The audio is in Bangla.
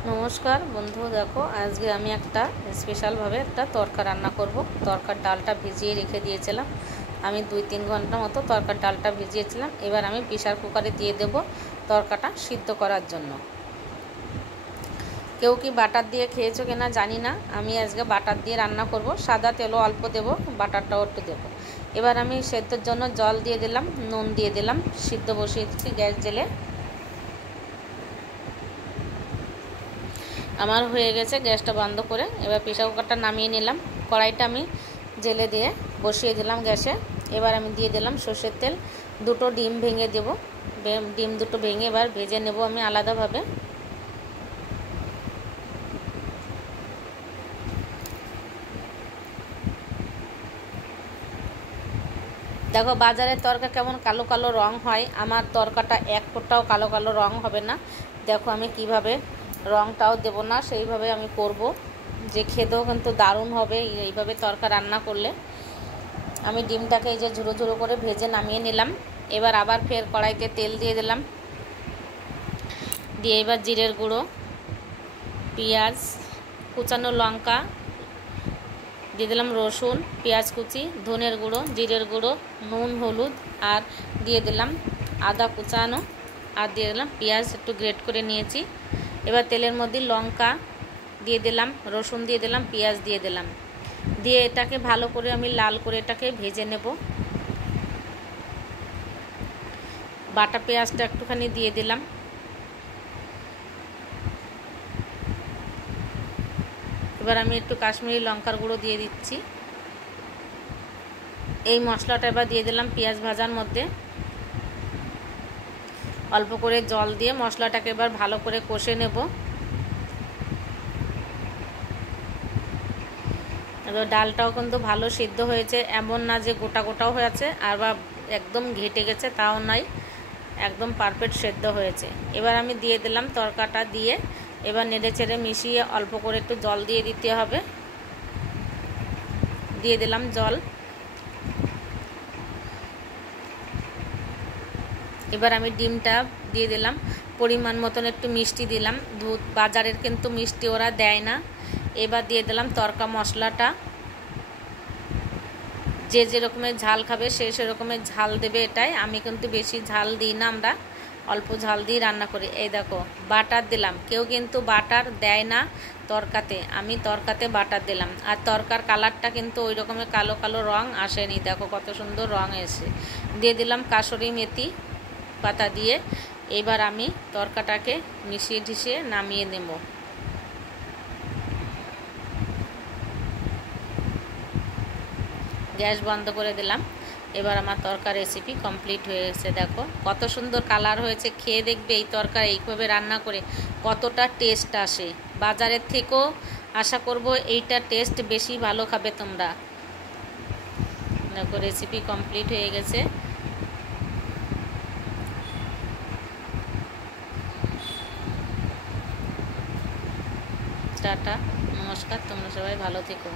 नमस्कार बंधु देखो आज के आमी एकटा स्पेशल भावे एकटा तड़का रान्ना करब। तड़कार डालटा भिजिए रेखे दिएछिलाम आमी 2-3 घंटा मतो तड़कार डालटा भिजिएछिलाम। एबार आमी प्रेसार कुकारे दिए देब तड़काटा सिद्ध करार जन्य। केउ कि बाटार दिए खेयेछो किना जानि ना, आमी आजके बाटार दिए रान्ना करब। सादा तेलो अल्प देब, बाटारटाओ एकटु देब। एबार आमी सेद्धोर जन्य जल दिए दिलाम, नुन दिए दिलाम, सिद्ध बसिए दिচ্ছি গ্যাস জেলে। আমার হয়ে গেছে, গ্যাসটা বন্ধ করে এবার প্রেসার কুকারটা নামিয়ে নিলাম। কড়াইটা আমি জেলে দিয়ে বসিয়ে দিলাম গ্যাসে। এবার আমি দিয়ে দিলাম সরষের তেল, দুটো ডিম ভেঙে দেব। ডিম দুটো ভেঙে এবার ভেজে নেব আমি আলাদাভাবে। দেখো বাজারের তরকা কেমন কালো কালো রং হয়, আমার তরকাটা এক ফোঁটাও কালো কালো রং হবে না। দেখো আমি কিভাবে রংটাও দেব না, সেইভাবে আমি করব, যে খেতেও কিন্তু দারুণ হবে এইভাবে তরকা রান্না করলে। আমি ডিমটাকে এই যে ঝুড়ো ঝুড়ো করে ভেজে নামিয়ে নিলাম। এবার আবার ফের কড়াইতে তেল দিয়ে দিলাম, দিয়ে এবার জিরের গুঁড়ো, পেঁয়াজ কুচানো, লঙ্কা দিয়ে দিলাম, রসুন, পেঁয়াজ কুচি, ধনের গুঁড়ো, জিরের গুঁড়ো, নুন, হলুদ আর দিয়ে দিলাম আদা কুচানো, আর দিয়ে দিলাম পেঁয়াজ একটু গ্রেট করে নিয়েছি। এবার তেলের মধ্যে লঙ্কা দিয়ে দিলাম, রসুন দিয়ে দিলাম, পেঁয়াজ দিয়ে দিলাম, দিয়ে এটাকে ভালো করে আমি লাল করে এটাকে ভেজে নেব। বাটা পেঁয়াজটা একটুখানি দিয়ে দিলাম। এবার আমি একটু কাশ্মীরি লঙ্কার গুঁড়ো দিয়ে দিচ্ছি। এই মশলাটা এবার দিয়ে দিলাম পেঁয়াজ ভাজার মধ্যে। অল্প করে জল দিয়ে মশলাটাকে এবার ভালো করে কষে নেব। এবার ডালটাও কিন্তু ভালো সিদ্ধ হয়েছে, এমন না যে গোটা গোটাও হয়েছে আর বা একদম ঘেটে গেছে তাও নয়, একদম পারফেক্ট সিদ্ধ হয়েছে। এবার আমি দিয়ে দিলাম তরকাটা, দিয়ে এবার নেড়ে চেড়ে মিশিয়ে অল্প করে একটু জল দিয়ে দিতে হবে। দিয়ে দিলাম জল। এবার আমি ডিমটা দিয়ে দিলাম, পরিমাণ মতন একটু মিষ্টি দিলাম, দুধ বাজারের কিন্তু মিষ্টি ওরা দেয় না। এবার দিয়ে দিলাম তরকা মশলাটা, যে যেরকমের ঝাল খাবে সে সেরকমের ঝাল দেবে এটাই। আমি কিন্তু বেশি ঝাল দিই না, আমরা অল্প ঝাল দিয়ে রান্না করি। এই দেখো বাটার দিলাম, কেউ কিন্তু বাটার দেয় না তরকাতে, আমি তরকাতে বাটার দিলাম। আর তরকার কালারটা কিন্তু ওই রকমের কালো কালো রং আসেনি, দেখো কত সুন্দর রং এসে। দিয়ে দিলাম কাসুরি মেথি পাতা দিয়ে এবার আমি তরকাটাকে মিশিয়ে ঢিসিয়ে নামিয়ে নেব। গ্যাস বন্ধ করে দিলাম। এবার আমার তরকা রেসিপি কমপ্লিট হয়ে গেছে। দেখো কত সুন্দর কালার হয়েছে, খেয়ে দেখবে এই তরকা এইভাবে রান্না করে কতটা টেস্ট আসে। বাজারের থেকেও আশা করব এইটা টেস্ট বেশি ভালো খাবে তোমরা। দেখো রেসিপি কমপ্লিট হয়ে গেছে। টাটা, নমস্কার, তোমরা সবাই ভালো থেকো।